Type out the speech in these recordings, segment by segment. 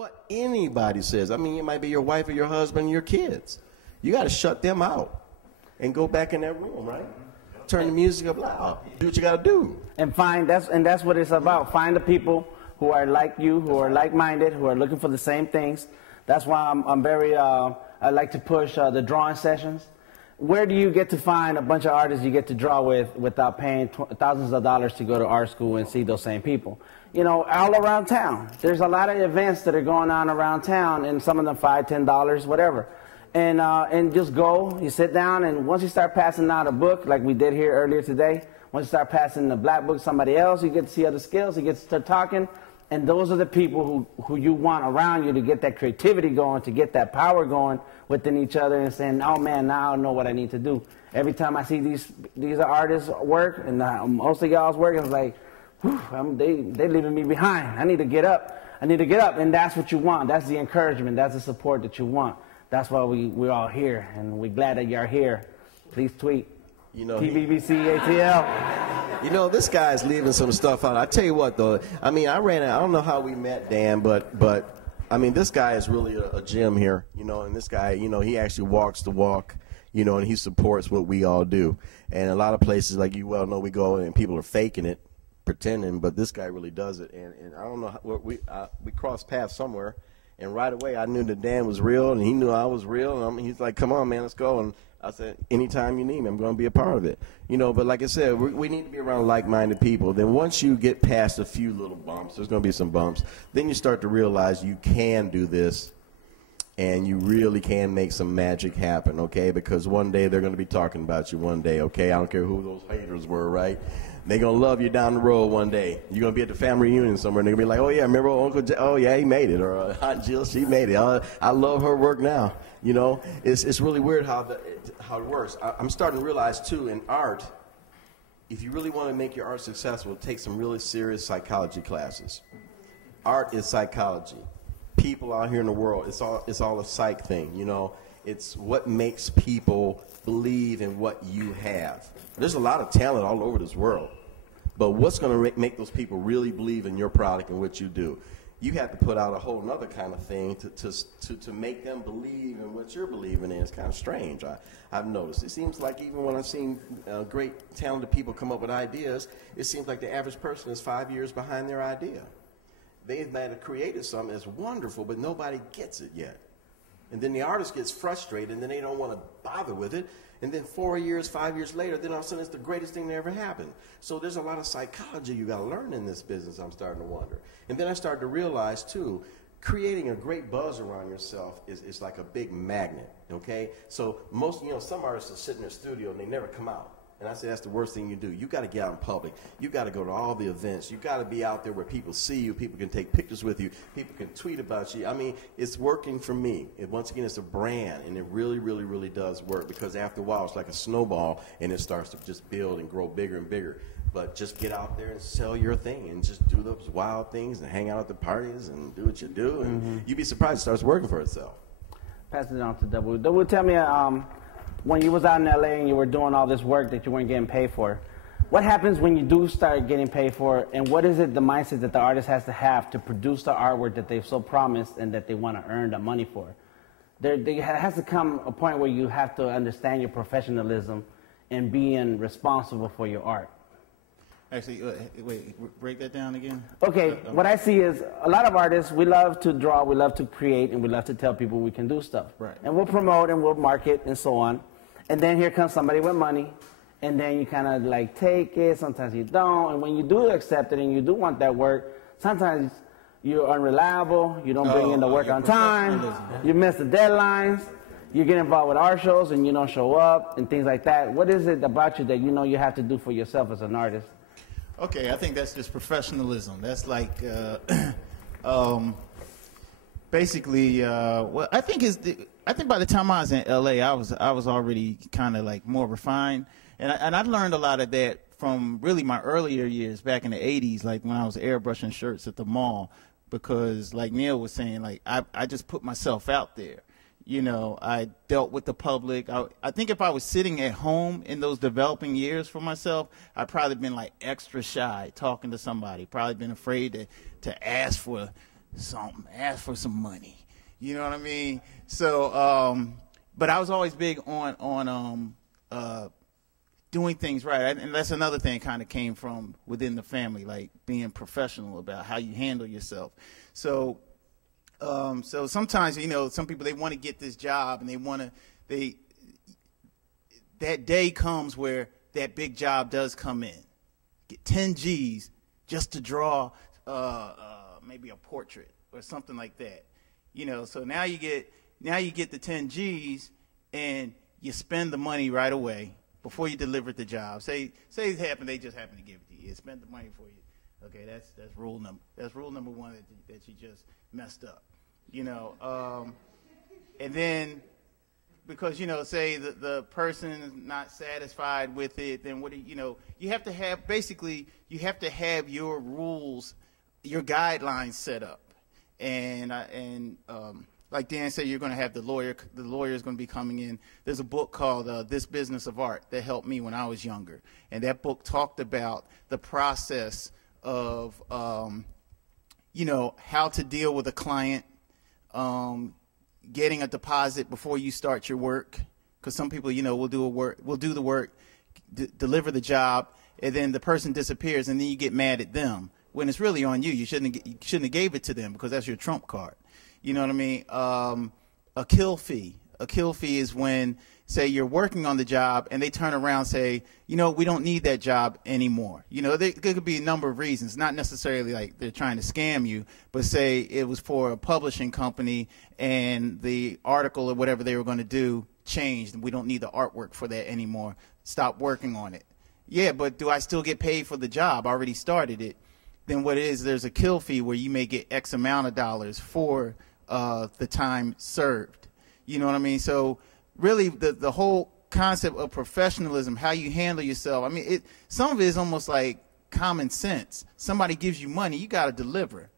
what anybody says. I mean, it might be your wife or your husband or your kids. You got to shut them out and go back in that room, right? Turn the music up loud. Do what you got to do. And that's what it's about. Find the people who are like you, who are like-minded, who are looking for the same things. That's why I'm very, I like to push the drawing sessions. Where do you get to find a bunch of artists you get to draw with without paying thousands of dollars to go to art school and see those same people? You know, all around town. There's a lot of events that are going on around town, and some of them $5, $10, whatever. And just go, you sit down, and once you start passing out a book, like we did here earlier today, once you start passing the black book to somebody else, you get to see other skills, you get to start talking, and those are the people who you want around you to get that creativity going, to get that power going within each other, and saying, oh man, now I know what I need to do. Every time I see these artists work, and most of y'all's work, it's like, whew, they leaving me behind. I need to get up. I need to get up, and that's what you want. That's the encouragement. That's the support that you want. That's why we're all here, and we're glad that you're here. Please tweet. You know, TBBC ATL. You know, this guy's leaving some stuff out. I tell you what, though. I mean, I don't know how we met, Dan, but I mean, this guy is really a gem here. You know, and this guy, you know, he actually walks the walk. You know, and he supports what we all do. And a lot of places, like you well know, we go and people are faking it, pretending, but this guy really does it. And I don't know, we crossed paths somewhere. And right away, I knew that Dan was real, and he knew I was real. And he's like, come on, man, let's go. And I said, anytime you need me, I'm going to be a part of it. You know, but like I said, we need to be around like-minded people. Then once you get past a few little bumps, there's going to be some bumps, then you start to realize you can do this, and you really can make some magic happen, okay? Because one day they're going to be talking about you one day, okay? I don't care who those haters were, right? They're going to love you down the road one day. You're going to be at the family reunion somewhere, and they're going to be like, oh, yeah, remember Uncle oh, yeah, he made it, or Aunt Jill, she made it. I love her work now. You know, it's really weird how it works. I'm starting to realize, too, in art, if you really want to make your art successful, take some really serious psychology classes. Art is psychology. People out here in the world, it's all a psych thing, you know. It's what makes people believe in what you have. There's a lot of talent all over this world, but what's going to make those people really believe in your product and what you do? You have to put out a whole other kind of thing to make them believe in what you're believing in. It's kind of strange, I've noticed. It seems like even when I've seen great talented people come up with ideas, it seems like the average person is 5 years behind their idea. They might have created something that's wonderful, but nobody gets it yet. And then the artist gets frustrated, and then they don't want to bother with it. And then 4 years, 5 years later, then all of a sudden it's the greatest thing that ever happened. So there's a lot of psychology you got to learn in this business, I'm starting to wonder. And then I started to realize, too, creating a great buzz around yourself is like a big magnet, okay? So some artists will sit in their studio and they never come out. And I say that's the worst thing you do. You got to get out in public. You got to go to all the events. You got to be out there where people see you. People can take pictures with you. People can tweet about you. I mean, it's working for me. Once again, it's a brand, and it really, really, really does work because after a while, it's like a snowball, and it starts to just build and grow bigger and bigger. But just get out there and sell your thing and just do those wild things and hang out at the parties and do what you do, and you'd be surprised it starts working for itself. Pass it on to Dawud. Dawud, tell me, when you was out in LA and you were doing all this work that you weren't getting paid for, what happens when you do start getting paid for it, and what is it, the mindset that the artist has to have to produce the artwork that they've so promised and that they want to earn the money for? There has to come a point where you have to understand your professionalism and being responsible for your art. Actually, wait, break that down again. Okay, what I see is a lot of artists, we love to draw, we love to create, and we love to tell people we can do stuff. Right. And we'll promote and we'll market and so on. And then here comes somebody with money, and then you kind of like take it, sometimes you don't. And when you do accept it and you do want that work, sometimes you're unreliable, you don't bring in the work on time, you miss the deadlines, you get involved with art shows and you don't show up and things like that. What is it about you that you know you have to do for yourself as an artist? Okay, I think that's just professionalism. That's like basically well, I think by the time I was in LA, I was already kind of like more refined, and I learned a lot of that from really my earlier years back in the 80s, like when I was airbrushing shirts at the mall, because like Neal was saying, like I just put myself out there. You know, I dealt with the public. I think if I was sitting at home in those developing years for myself, I'd probably been like extra shy talking to somebody, probably been afraid to ask for something, ask for some money. You know what I mean? So, but I was always big on doing things right, and that's another thing kind of came from within the family, like being professional about how you handle yourself. So, so sometimes, you know, some people, they want to get this job, and that day comes where that big job does come in. Get 10 G's just to draw maybe a portrait or something like that. You know, so now you get the 10 G's and you spend the money right away before you deliver the job. Say it happened, they just happen to give it to you. You spend the money for you. Okay, that's rule number one that you just messed up. You know, and then, because, you know, say the person is not satisfied with it, then you have to have your rules, your guidelines set up. And like Dan said, you're going to have the lawyer is going to be coming in. There's a book called This Business of Art that helped me when I was younger. And that book talked about the process of, you know, how to deal with a client, getting a deposit before you start your work, because some people, you know, will do the work, deliver the job, and then the person disappears, and then you get mad at them when it's really on you. You shouldn't have gave it to them, because that's your trump card. You know what I mean? A kill fee. A kill fee is when, say, you're working on the job and they turn around and say, you know, we don't need that job anymore. You know, there could be a number of reasons, not necessarily like they're trying to scam you, but say it was for a publishing company and the article or whatever they were going to do changed and we don't need the artwork for that anymore. Stop working on it. Yeah, but do I still get paid for the job? I already started it. Then what it is, there's a kill fee where you may get X amount of dollars for the time served. You know what I mean? So really the whole concept of professionalism, how you handle yourself, I mean, some of it is almost like common sense. Somebody gives you money, you got to deliver.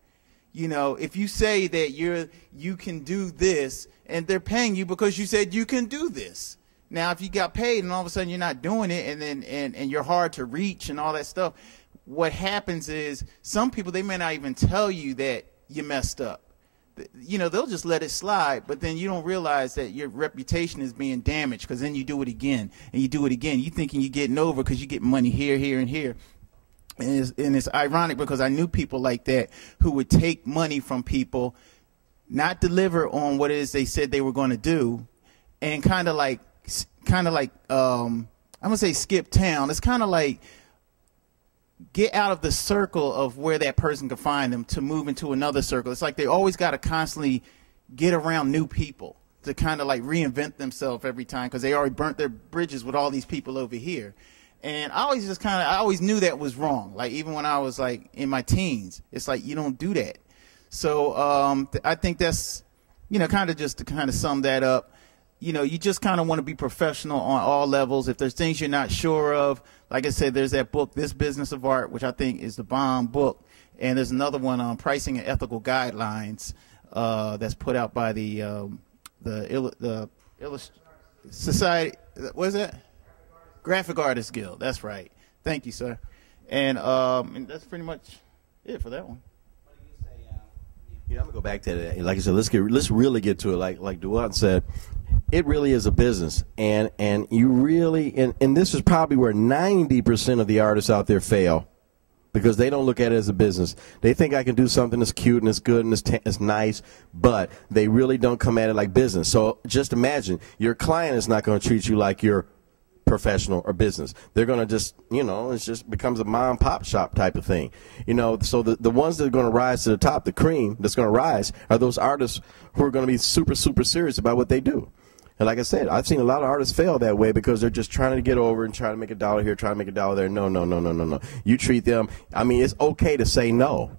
You know, if you say that you can do this, and they're paying you because you said you can do this. Now, if you got paid and all of a sudden you're not doing it, and you're hard to reach and all that stuff, what happens is some people, they may not even tell you that you messed up. You know, they'll just let it slide, but then you don't realize that your reputation is being damaged, because then you do it again and you do it again. You thinking you're getting over because you get money here, here, and here. And it's ironic, because I knew people like that who would take money from people, not deliver on what it is they said they were going to do, and kind of like I'm gonna say skip town. It's kind of like get out of the circle of where that person can find them to move into another circle. It's like they always got to constantly get around new people to kind of like reinvent themselves every time, because they already burnt their bridges with all these people over here. And I always knew that was wrong. Like even when I was like in my teens, it's like you don't do that. So I think that's, you know, kind of just to kind of sum that up. You know, you just kind of want to be professional on all levels. If there's things you're not sure of, like I said, there's that book, This Business of Art, which I think is the bomb book. And there's another one on pricing and ethical guidelines that's put out by the Society. What is that? Graphic Artists Guild. That's right. Thank you, sir. And that's pretty much it for that one. Yeah, I'm gonna go back to that. Like I said, let's really get to it. Like Dawud said, it really is a business, and you really and this is probably where 90% of the artists out there fail, because they don't look at it as a business. They think I can do something that's cute and it's good and it's nice, but they really don't come at it like business. So just imagine your client is not going to treat you like you're professional or business. They're going to just, you know, it just becomes a mom and pop shop type of thing. You know, so the ones that are going to rise to the top, the cream that's going to rise, are those artists who are going to be super, super serious about what they do. And like I said, I've seen a lot of artists fail that way because they're just trying to get over and trying to make a dollar here, trying to make a dollar there. No. You treat them, I mean, it's okay to say no.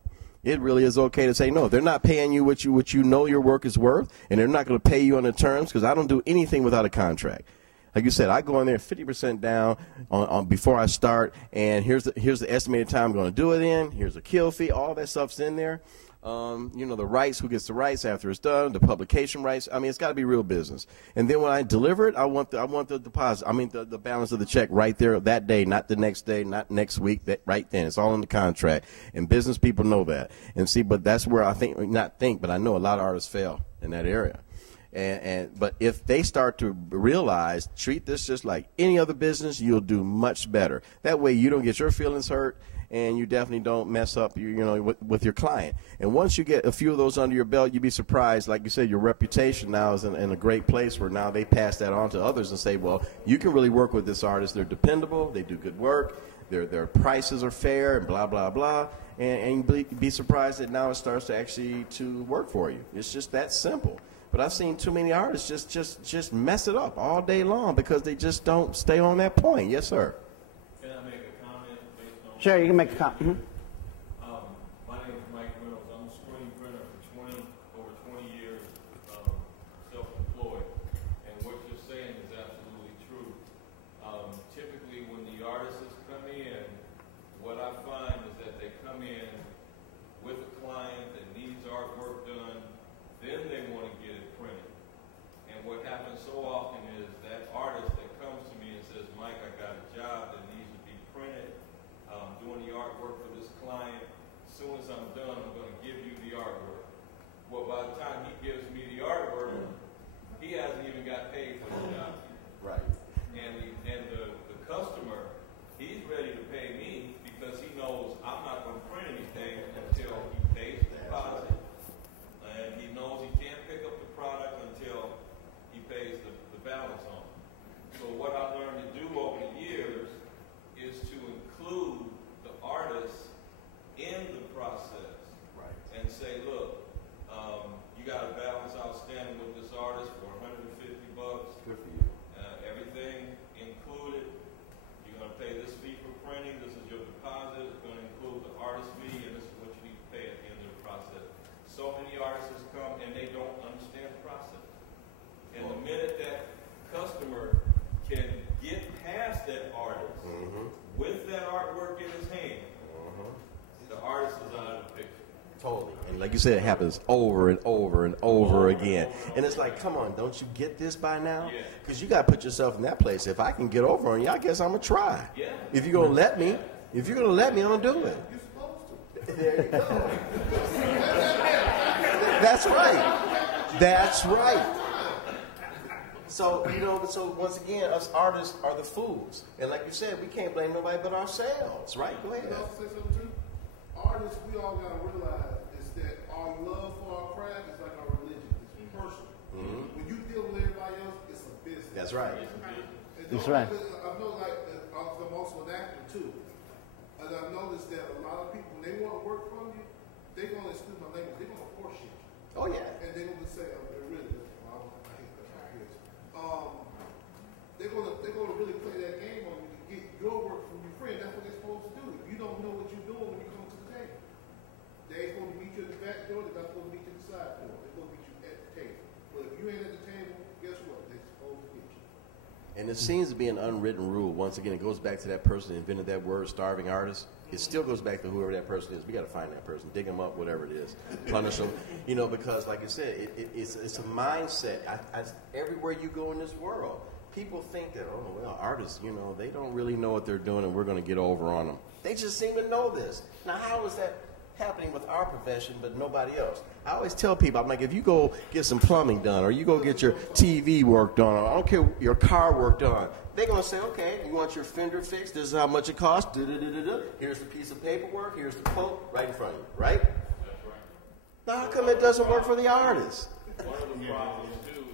It really is okay to say no. They're not paying you what you know your work is worth, and they're not going to pay you on the terms, because I don't do anything without a contract. Like you said, I go in there 50% down on before I start, and here's the estimated time I'm going to do it in. Here's a kill fee. All that stuff's in there. you know, the rights, who gets the rights after it's done, the publication rights. I mean, it's got to be real business. And then when I deliver it, I want the deposit. I mean, the balance of the check right there that day, not the next day, not next week. That right then, it's all in the contract. And business people know that. And see, but that's where I think, not think, but I know a lot of artists fail in that area. But if they start to realize, treat this just like any other business, you'll do much better. That way, you don't get your feelings hurt, and you definitely don't mess up, you know, with your client. And once you get a few of those under your belt, you'd be surprised. Like you said, your reputation now is in a great place where now they pass that on to others and say, well, you can really work with this artist. They're dependable. They do good work. Their prices are fair, and blah blah blah. And be surprised that now it starts to actually to work for you. It's just that simple. But I've seen too many artists just mess it up all day long because they just don't stay on that point. Yes, sir. Can I make a comment based on? Sure, you can make a comment. My name is Mike Reynolds. I'm a screen printer for over 20 years, self-employed. And what you're saying is absolutely true. Typically, when the artists come in, what I find is that they come in with a client that needs artwork done, then they want to get it printed. And what happens so often is that artist that comes to me and says, Mike, I got a job that needs to be printed. I'm doing the artwork for this client. As soon as I'm done, I'm going to give you the artwork. Well, by the time he gives me the artwork, he hasn't even got paid for the job. Right. And the customer, he's ready to pay me because he knows I'm not going to print anything until he pays the deposit. And he knows he can't pick up the product until he pays the balance on it. So what I learned to do over the years is to include the artist in the process. Right. And say, look, you got a balance outstanding with this artist for $150. Good for you. Everything included. You're going to pay this fee for printing. This is your deposit. It's going to include the artist fee, and this is what you need to pay at the end of the process. So many artists come and they don't understand the process. And the minute that customer can get past that artist with that artwork in his hand, the artist is out of the picture. Totally. And like you said, it happens over and over and over again. And it's like, come on, don't you get this by now? Because you got to put yourself in that place. If I can get over on you, I guess I'm going to try. Yeah. If you're going to let me, I'm going to do it. You're supposed to. There you go. That's right. That's right. So, you know, so once again, us artists are the fools. And like you said, we can't blame nobody but ourselves, right? Go ahead. You know, say something too? Artists, we all got to realize is that our love for our craft is like our religion. It's personal. When you deal with everybody else, it's a business. That's right. That's right. I know, like, I'm also an actor too. And I've noticed that a lot of people, when they want work from you, they're going to, excuse my language, they're going to force you. Oh, yeah. And they're going to say, oh, they're really, well, I hate that my kids. They're going to really play that game on you to get your work from your friend. That's what they're supposed to do. If you don't know what you're doing when you come to the table, they ain't supposed to meet you at the back door. They're not supposed to meet you at the side door. They're supposed to meet you at the table. But if you ain't at the table, guess what? They're supposed to get you. And it seems to be an unwritten rule. Once again, it goes back to that person that invented that word, starving artist. It still goes back to whoever that person is. We got to find that person, dig them up, whatever it is, punish them. You know, because like I said, it's a mindset. Everywhere you go in this world, people think that, oh, well, artists, you know, they don't really know what they're doing and we're going to get over on them. They just seem to know this. Now, how is that happening with our profession but nobody else? I always tell people, I'm like, if you go get some plumbing done or you go get your TV work done or I don't care, your car work done, they're going to say, okay, you want your fender fixed? This is how much it costs. Here's the piece of paperwork. Here's the quote right in front of you, right? That's right. Now, how come it doesn't work for the artist? One of the problems, too,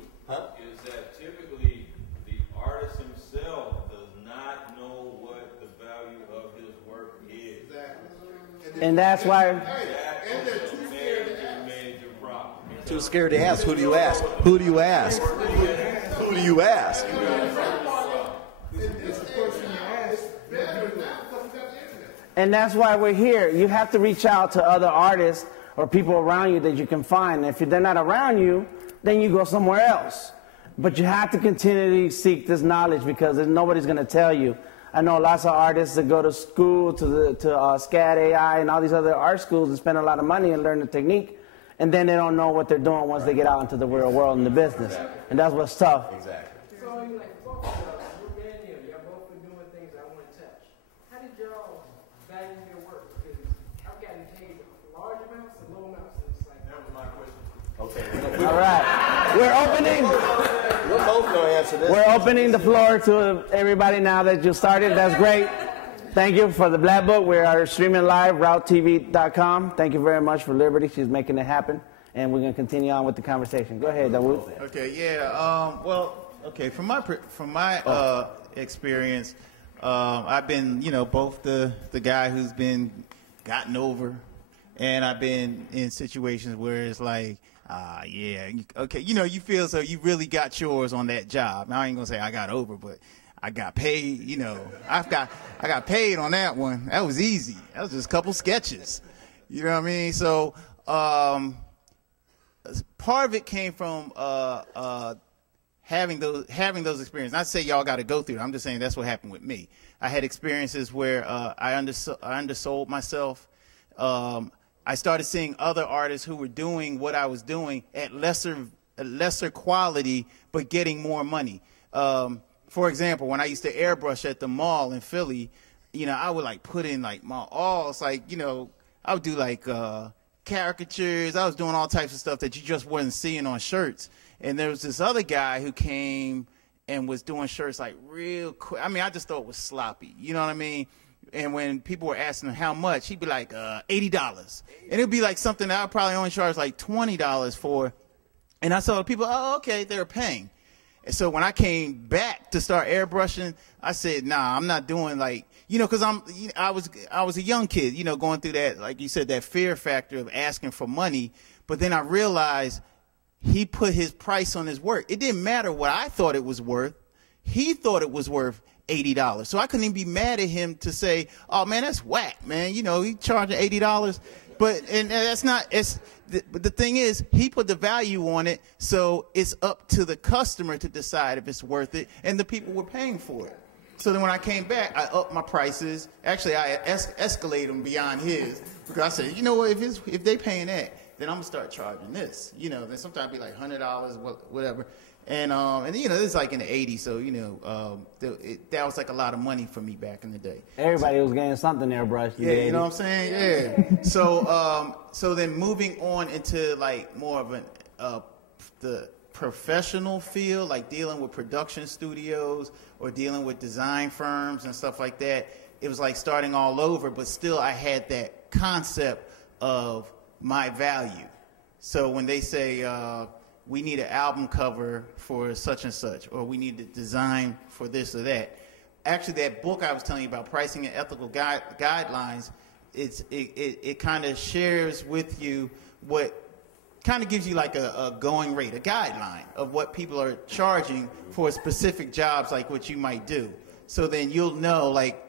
is that typically the artist himself does not know what the value of his work is. Exactly. And that's why. And they're too scared to ask. Major problem. Too scared to ask. Who do you ask? Who do you ask? Who do you ask? And that's why we're here. You have to reach out to other artists or people around you that you can find. If they're not around you, then you go somewhere else. But you have to continually seek this knowledge because nobody's going to tell you. I know lots of artists that go to school to SCAD AI and all these other art schools and spend a lot of money and learn the technique, and then they don't know what they're doing once they get out into the real world in the business, and that's what's tough. Exactly. So you like both of y'all, you and Neal, y'all both been doing things I want to touch. How did y'all value your work? Because I've gotten paid large amounts and low amounts, and it's like That was my question. Okay. All right, We're both going to answer this. we're opening the floor to everybody now that you started. That's great. Thank you for the Black Book. We are streaming live, routetv.com. Thank you very much for Liberty. She's making it happen. And we're going to continue on with the conversation. Go ahead, Dawud. Okay, yeah. Okay. From my experience, I've been, both the guy who's been gotten over, and I've been in situations where it's like, yeah, okay, you feel so you really got yours on that job. Now I ain't gonna say I got over, but I got paid. I got paid on that one. That was easy. That was just a couple sketches. You know what I mean? So part of it came from having those experiences. Not to say y'all got to go through it. I'm just saying that's what happened with me. I had experiences where I undersold myself. I started seeing other artists who were doing what I was doing at lesser quality, but getting more money. For example, when I used to airbrush at the mall in Philly, I would like put in like my all. It's like, I would do like caricatures. I was doing all types of stuff that you just wasn't seeing on shirts. And there was this other guy who came and was doing shirts like real quick. I mean, I just thought it was sloppy. You know what I mean? And when people were asking him how much, he'd be like, $80. And it'd be like something that I probably only charge like $20 for. And I saw the people, oh, okay, they were paying. And so when I came back to start airbrushing, I said, nah, I'm not doing like, because I was a young kid, going through that, like you said, that fear factor of asking for money. But then I realized he put his price on his work. It didn't matter what I thought it was worth. He thought it was worth $80. So I couldn't even be mad at him to say, oh man, that's whack, man. He charging $80. But that's not, but the thing is, he put the value on it, so it's up to the customer to decide if it's worth it, and the people were paying for it. So then when I came back, I upped my prices. Actually, I escalated them beyond his, because I said, what, if they paying that, then I'm gonna start charging this. Then sometimes it'd be like $100, whatever. And this is like in the 80s, so that was like a lot of money for me back in the day. Everybody was getting something airbrushed. Yeah, you know what I'm saying? Yeah. So then moving on into like more of the professional field, like dealing with production studios or dealing with design firms and stuff like that, it was like starting all over, but still I had that concept of my value. So when they say, we need an album cover for such and such, or we need a design for this or that. Actually, that book I was telling you about, Pricing and Ethical Guidelines, it kind of shares with you what kind of gives you like a going rate, a guideline of what people are charging for specific jobs like what you might do. So then you'll know, like,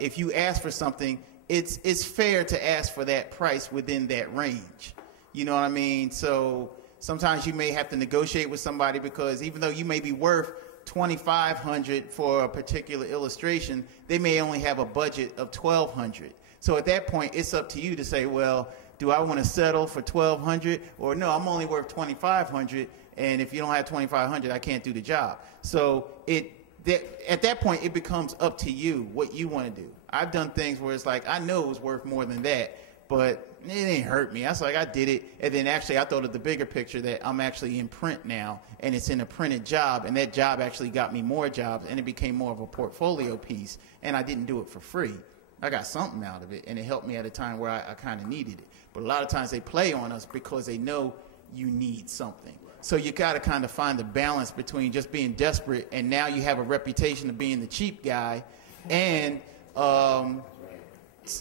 if you ask for something, it's fair to ask for that price within that range. You know what I mean? So sometimes you may have to negotiate with somebody, because even though you may be worth $2,500 for a particular illustration, they may only have a budget of $1,200. So at that point, it's up to you to say, well, do I want to settle for $1,200, or no, I'm only worth $2,500, and if you don't have $2,500, I can't do the job. So at that point, it becomes up to you what you want to do. I've done things where it's like, I know it was worth more than that, but it didn't hurt me. I was like, I did it. And then actually I thought of the bigger picture, that I'm actually in print now, and it's in a printed job, and that job actually got me more jobs, and it became more of a portfolio piece, and I didn't do it for free. I got something out of it, and it helped me at a time where I kind of needed it. But a lot of times they play on us because they know you need something. So you got to kind of find the balance between just being desperate, and now you have a reputation of being the cheap guy, and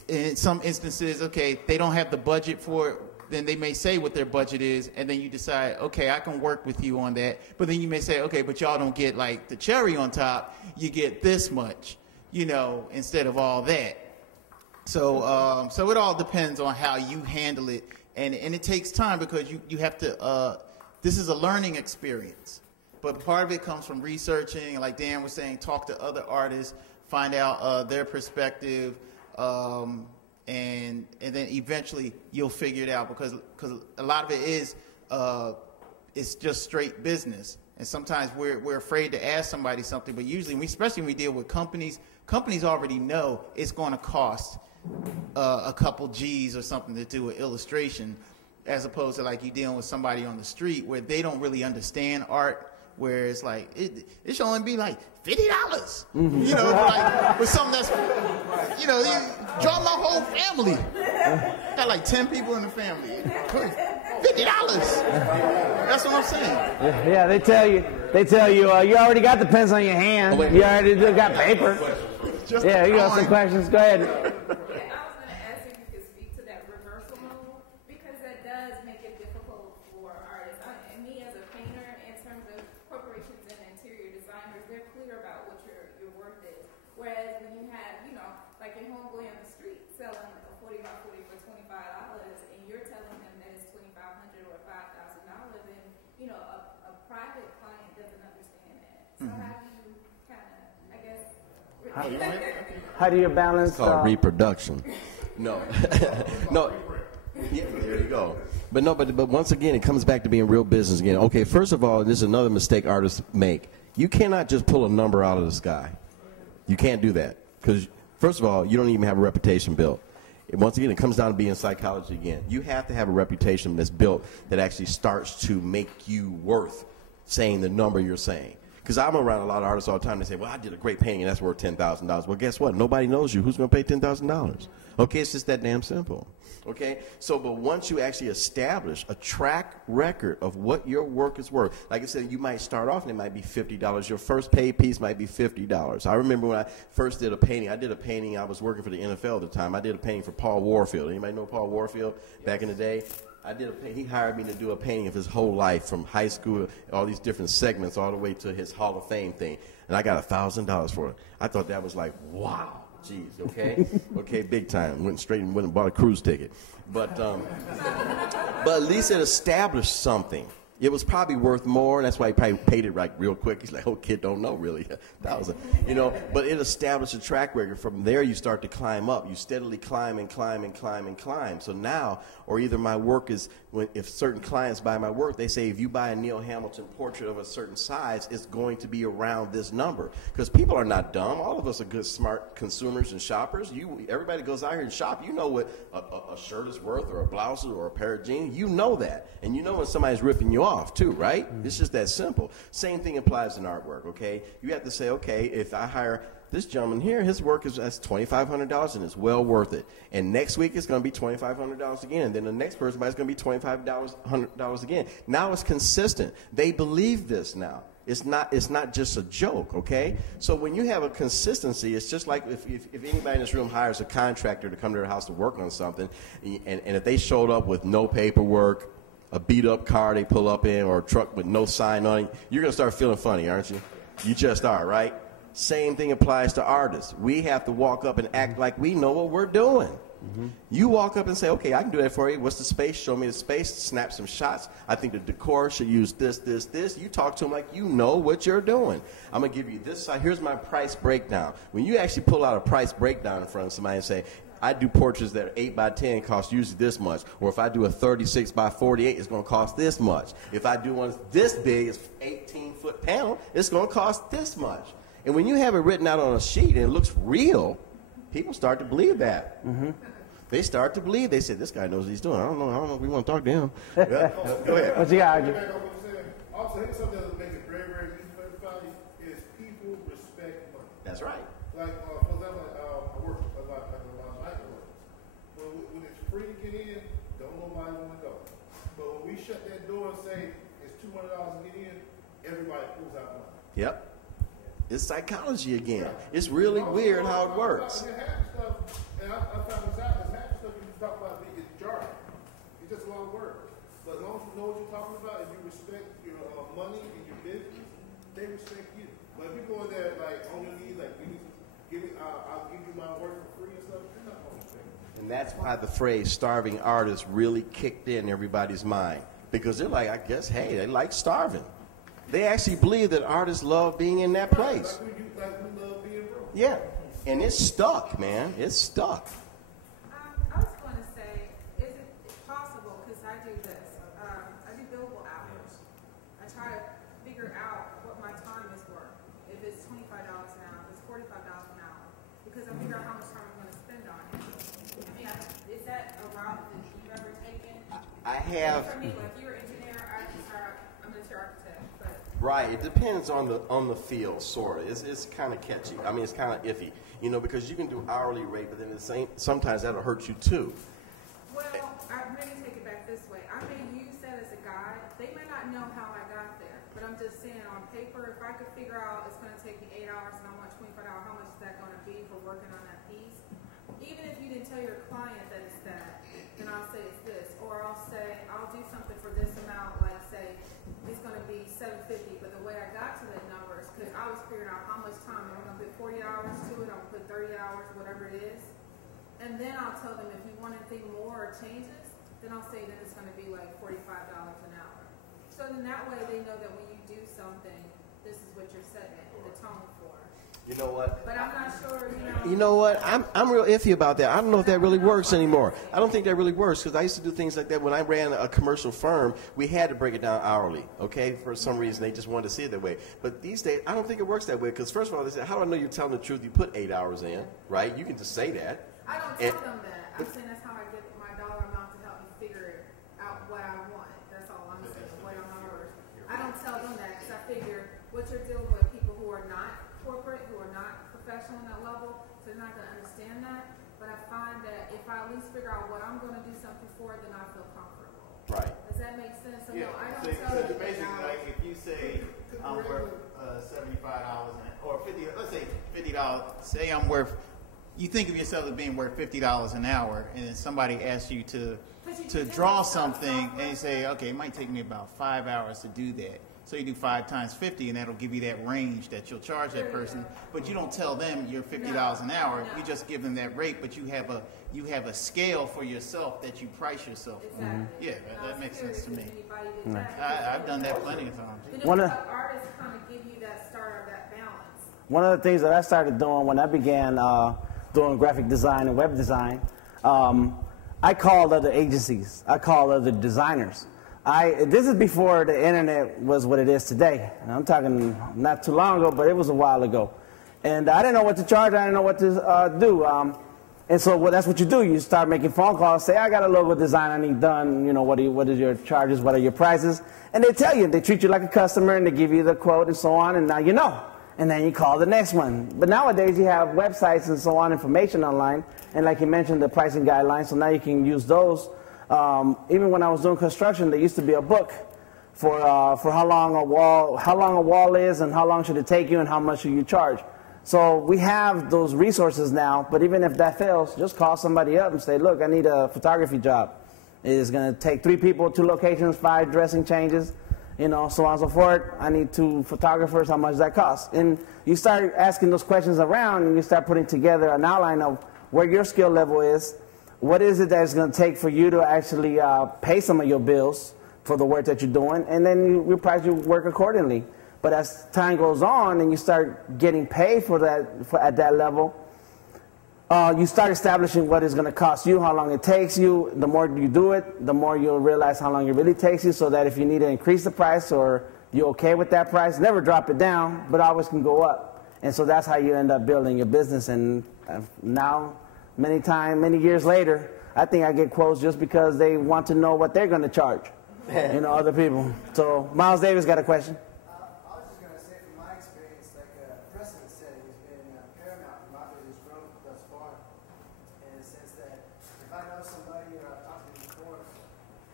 in some instances, okay, they don't have the budget for it, then they may say what their budget is, and then you decide, okay, I can work with you on that. But then you may say, okay, but y'all don't get like the cherry on top, you get this much, instead of all that. So so it all depends on how you handle it, and it takes time, because you have to, this is a learning experience. But part of it comes from researching, and like Dan was saying, talk to other artists, find out their perspective, and then eventually you'll figure it out, because a lot of it is it's just straight business. And sometimes we're afraid to ask somebody something, but usually, especially when we deal with companies already know it's going to cost a couple G's or something to do an illustration, as opposed to like you dealing with somebody on the street where they don't really understand art, where it's like it should only be like $50, you know, like with something that's, you know, you draw my whole family. Got like 10 people in the family. $50. That's what I'm saying. Yeah, they tell you, you already got the pens on your hand. You already got paper. Yeah, you got some questions. Go ahead. I was going to ask if you could speak to that reversal mode, because that does make it difficult for artists. And me as a painter, in terms of corporations and interior designers, they're clear about what your worth is. Whereas when you have, you know, like your homeboy on the street selling a 40 by 40 for $25, and you're telling him that it's $2,500 or $5,000, and you know a private client doesn't understand that. So how do you kind of, I guess? How do you balance? It's called reproduction. No, no. Yeah, there you go. But no, but once again, it comes back to being real business again. Okay, first of all, this is another mistake artists make. You cannot just pull a number out of the sky. You can't do that, because first of all, you don't even have a reputation built. Once again, it comes down to being psychology again. You have to have a reputation that's built that actually starts to make you worth saying the number you're saying. Because I'm around a lot of artists all the time. They say, well, I did a great painting, and that's worth $10,000. Well, guess what? Nobody knows you. Who's going to pay $10,000? Okay, it's just that damn simple. Okay? So, but once you actually establish a track record of what your work is worth, like I said, you might start off and it might be $50. Your first paid piece might be $50. I remember when I first did a painting. I was working for the NFL at the time. I did a painting for Paul Warfield. Anybody know Paul Warfield back in the day? I did a painting. He hired me to do a painting of his whole life, from high school, all these different segments, all the way to his Hall of Fame thing. And I got $1,000 for it. I thought that was like, wow, geez, okay, okay, big time. Went straight and went and bought a cruise ticket. But at least it established something. It was probably worth more, and that's why he probably paid it like real quick. He's like, oh, kid, don't know really, 1,000, you know. But it established a track record. From there, you start to climb up. You steadily climb and climb and climb and climb. So now, or either my work is, if certain clients buy my work, they say if you buy a Neal Hamilton portrait of a certain size, it's going to be around this number. Because people are not dumb. All of us are good, smart consumers and shoppers. Everybody goes out here and shop. You know what a shirt is worth, or a blouse, or a pair of jeans. You know that, and you know when somebody's ripping you off too, right? It's just that simple. Same thing applies in artwork, okay? You have to say, okay, if I hire this gentleman here, his work that's $2,500 and it's well worth it. And next week it's going to be $2,500 again. And then the next person is going to be $100 again. Now it's consistent. They believe this now. It's not just a joke, okay? So when you have a consistency, it's just like if anybody in this room hires a contractor to come to their house to work on something, and if they showed up with no paperwork, a beat-up car they pull up in, or a truck with no sign on it, you're going to start feeling funny, aren't you? You just are, right? Same thing applies to artists. We have to walk up and act like we know what we're doing. You walk up and say, okay, I can do that for you. What's the space? Show me the space. Snap some shots. I think the decor should use this, this, this. You talk to them like you know what you're doing. I'm going to give you this side. Here's my price breakdown. When you actually pull out a price breakdown in front of somebody and say, I do portraits that are 8 by 10 cost usually this much. Or if I do a 36 by 48, it's going to cost this much. If I do one this big, it's 18-foot panel, it's going to cost this much. And when you have it written out on a sheet and it looks real, people start to believe that. They start to believe. They say, this guy knows what he's doing. I don't know if we want to talk to him. Go ahead. What you got, Arjun? Also, I think something that makes it very, very easy for everybody is people respect money. That's right. Like, for example, I work a lot of night workers. When it's free to get in, don't nobody want to go. But when we shut that door and say it's $200 to get in, everybody pulls out money. Yep. It's psychology again. It's really weird how it works. And half the stuff, and I found this out, is half the stuff you talk about is jargon. It's just one word. But as long as you know what you're talking about, and you respect your money and your business, they respect you. But if you go in there like on your knees, like I'll give you my work for free and stuff, you're not going to respect it. And that's why the phrase starving artist really kicked in everybody's mind. Because they're like, I guess, hey, they like starving. They actually believe that artists love being in that place. Like we love being broke. Yeah. And it's stuck, man. It's stuck. I was going to say, is it possible, because I do this, I do billable hours. I try to figure out what my time is worth. If it's $25 an hour, if it's $45 an hour, because I figure out how much time I'm going to spend on it. I mean, is that a route that you've ever taken? I have. For me, like you're an engineer, I'm an interior architect, but Right. It depends on the field, sort of. It's kind of catchy. I mean, it's kind of iffy, because you can do hourly rate, but then sometimes that'll hurt you too. well, I maybe take it back this way. I may use that as a guide. They may not know how I got there, but I'm just saying on paper, if I could figure out it's going to take me 8 hours and I want $25, how much is that going to be for working on that piece? Even if you didn't tell your client that it's that, then I'll say it's this, or I'll say I'll do something for this amount, like say it's going to be $750, but the way I got to that number is because I was figuring out how much time I'm going to put 40 hours to it, I'm going to put 30 hours, whatever it is, and then I'll tell them if you want anything more or changes, then I'll say that it's going to be like $45 an hour. So then that way they know that when you do something, this is what you're setting the tone for. You know what? But I'm not sure, You know what? I'm real iffy about that. I don't know if that really works anymore. I don't think that really works because I used to do things like that when I ran a commercial firm. We had to break it down hourly, okay? For some reason, they just wanted to see it that way. But these days, I don't think it works that way because first of all, they say, how do I know you're telling the truth? You put 8 hours in, right? You can just say that. I don't tell them that. I'm saying that's how I get my dollar amount to help me figure out what I want. That's all I'm saying, what I'm worth. I don't tell them that because I figure what you're dealing with people who are not corporate, who are not professional on that level, so they're not going to understand that. But I find that if I at least figure out what I'm going to do something for, then I feel comfortable. Right. Does that make sense? So Yeah. no, I don't So tell them basically, that. like if you say I'm worth $75 or $50, let's say $50. Say I'm worth. You think of yourself as being worth $50 an hour, and then somebody asks you to draw something, and you say, okay, it might take me about 5 hours to do that. So you do 5 times 50, and that'll give you that range that you'll charge that person. But you don't tell them you're $50 an hour. You just give them that rate, but you have a scale for yourself that you price yourself on. Exactly. Yeah, that makes sense to me. I've done that plenty of times. One of artists kind of give you that start of that balance. One of the things that I started doing when I began doing graphic design and web design, I called other agencies. I called other designers. This is before the internet was what it is today. And I'm talking not too long ago, but it was a while ago. And I didn't know what to charge. I didn't know what to do. And so that's what you do. You start making phone calls. Say, I got a logo design I need done. What are your charges? What are your prices? And they tell you. They treat you like a customer, and they give you the quote and so on. And now you know. And then you call the next one. But nowadays you have websites and so on, information online. And like you mentioned, the pricing guidelines. So now you can use those. Even when I was doing construction, there used to be a book for how long a wall is and how long should it take you and how much should you charge. So we have those resources now, but even if that fails, just call somebody up and say, look, I need a photography job. It's going to take 3 people, 2 locations, 5 dressing changes, so on and so forth. I need 2 photographers, how much does that cost? And you start asking those questions around and you start putting together an outline of where your skill level is. What is it that it's going to take for you to actually pay some of your bills for the work that you're doing, and then you price your work accordingly. But as time goes on and you start getting paid for that at that level, you start establishing what it's going to cost you, how long it takes you. The more you do it, the more you'll realize how long it really takes you, so that if you need to increase the price or you're okay with that price, never drop it down, but always can go up. And so that's how you end up building your business. And now, many years later, I think I get quotes just because they want to know what they're going to charge, other people. So Miles Davis got a question. I was just going to say, from my experience, like precedent setting has been paramount for my business growth thus far, in the sense that if I know somebody or I've talked to them before,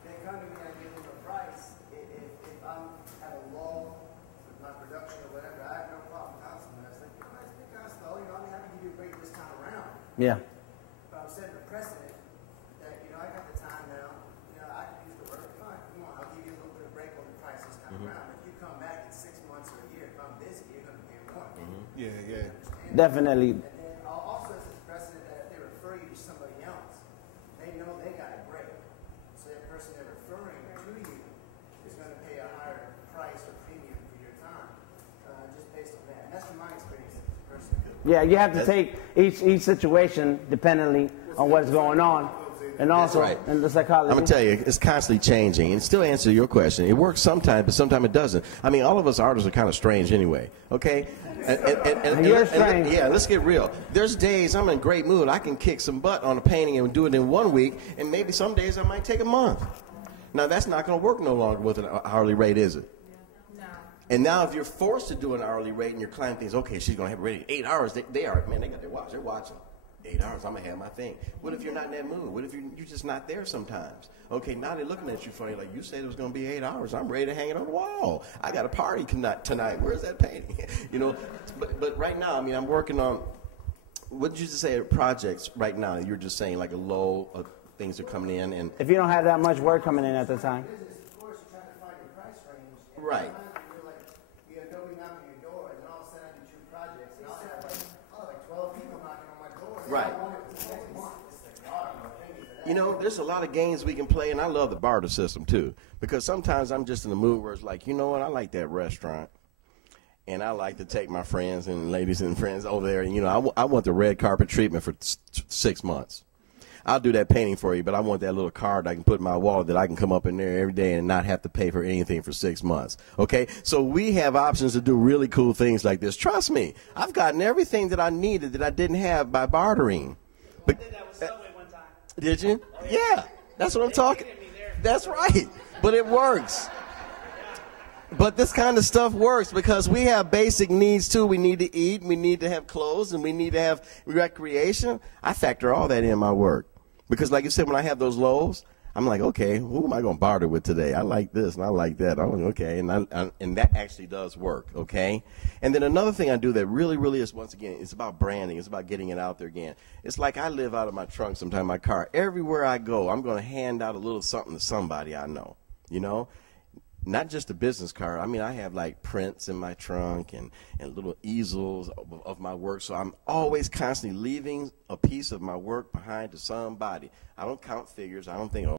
they come to me, I give them a price. If I'm at a lull with my production or whatever, I have no problem bouncing them. I was like, it's been kind of slow, I'll be happy to give you a break this time around. Yeah. But I'm setting a precedent that, I got the time now, I can use the work, fine, come on, I'll give you a little bit of break on the price this time around. If you come back in 6 months or a year, if I'm busy, you're going to pay more. Yeah. Definitely. And then also it's a precedent that if they refer you to somebody else, they know they got a break. So that person they're referring to you is going to pay a higher price or premium for your time, just based on that. And that's from my experience as a person. Yeah, you have to take each situation dependently on what's going on, and also in the psychology. I'm gonna tell you, it's constantly changing. And still answer your question, it works sometimes, but sometimes it doesn't. I mean, all of us artists are kind of strange anyway. Okay. And you're strange. Yeah, let's get real. There's days I'm in great mood. I can kick some butt on a painting and do it in 1 week, and maybe some days I might take a month. Now that's not going to work no longer with an hourly rate, is it? No. And now if you're forced to do an hourly rate and your client thinks, okay, she's going to have it ready 8 hours, they are, man, they got their watch. They're watching. 8 hours, I'm going to have my thing. What if you're not in that mood? What if you're just not there sometimes? Okay, now they're looking at you funny, like you said it was going to be 8 hours. I'm ready to hang it on the wall. I got a party tonight. Where's that painting? You know, but right now, I mean, I'm working on, what did you just say, projects right now? You're just saying like a low, things are coming in. And if you don't have that much work coming in at the time. Of course, you're trying to find your price range. And right. You're like, you know, nobody knocking on your door, and then all of a sudden I do 2 projects, and I'll have like 12 people knocking on my door. Right. You know, there's a lot of games we can play, and I love the barter system too, because sometimes I'm just in the mood where it's like, you know what, I like that restaurant, and I like to take my friends and ladies and friends over there, and you know, I want the red carpet treatment for 6 months. I'll do that painting for you, but I want that little card I can put in my wallet that I can come up in there every day and not have to pay for anything for 6 months. Okay? So we have options to do really cool things like this. Trust me, I've gotten everything that I needed that I didn't have by bartering. But, I did that with Subway one time. Did you? Yeah, that's what I'm talking. That's right. But it works. But this kind of stuff works because we have basic needs too. We need to eat, we need to have clothes, and we need to have recreation. I factor all that in my work. Because like you said, when I have those lows, I'm like, okay, who am I going to barter with today? I like this and I like that. Oh, okay, and that actually does work, okay? And then another thing I do that really, really is, once again, it's about branding. It's about getting it out there again. It's like I live out of my trunk sometimes, my car. Everywhere I go, I'm going to hand out a little something to somebody I know, you know? Not just a business card. I mean, I have like prints in my trunk and little easels of my work. So I'm always constantly leaving a piece of my work behind to somebody. I don't count figures. I don't think,